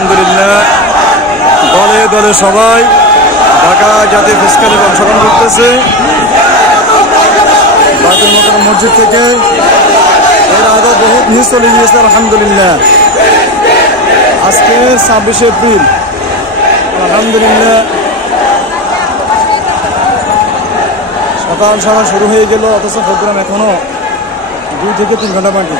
আলহামদুলিল্লাহ দলে দলে সবাই ঢাকা জাতীয় প্রেসক্লাবে অংশগ্রহণ করতেছে। বাইতুল মোকাররম মসজিদ থেকে এর আগে বহুত নিউজ চলে গিয়েছে আলহামদুলিল্লাহ। আজকে 26 এপ্রিল আলহামদুলিল্লাহ সকাল সকাল শুরু হয়ে গেল, অথচ প্রোগ্রাম এখনো 2 থেকে 3 ঘন্টা বাকি।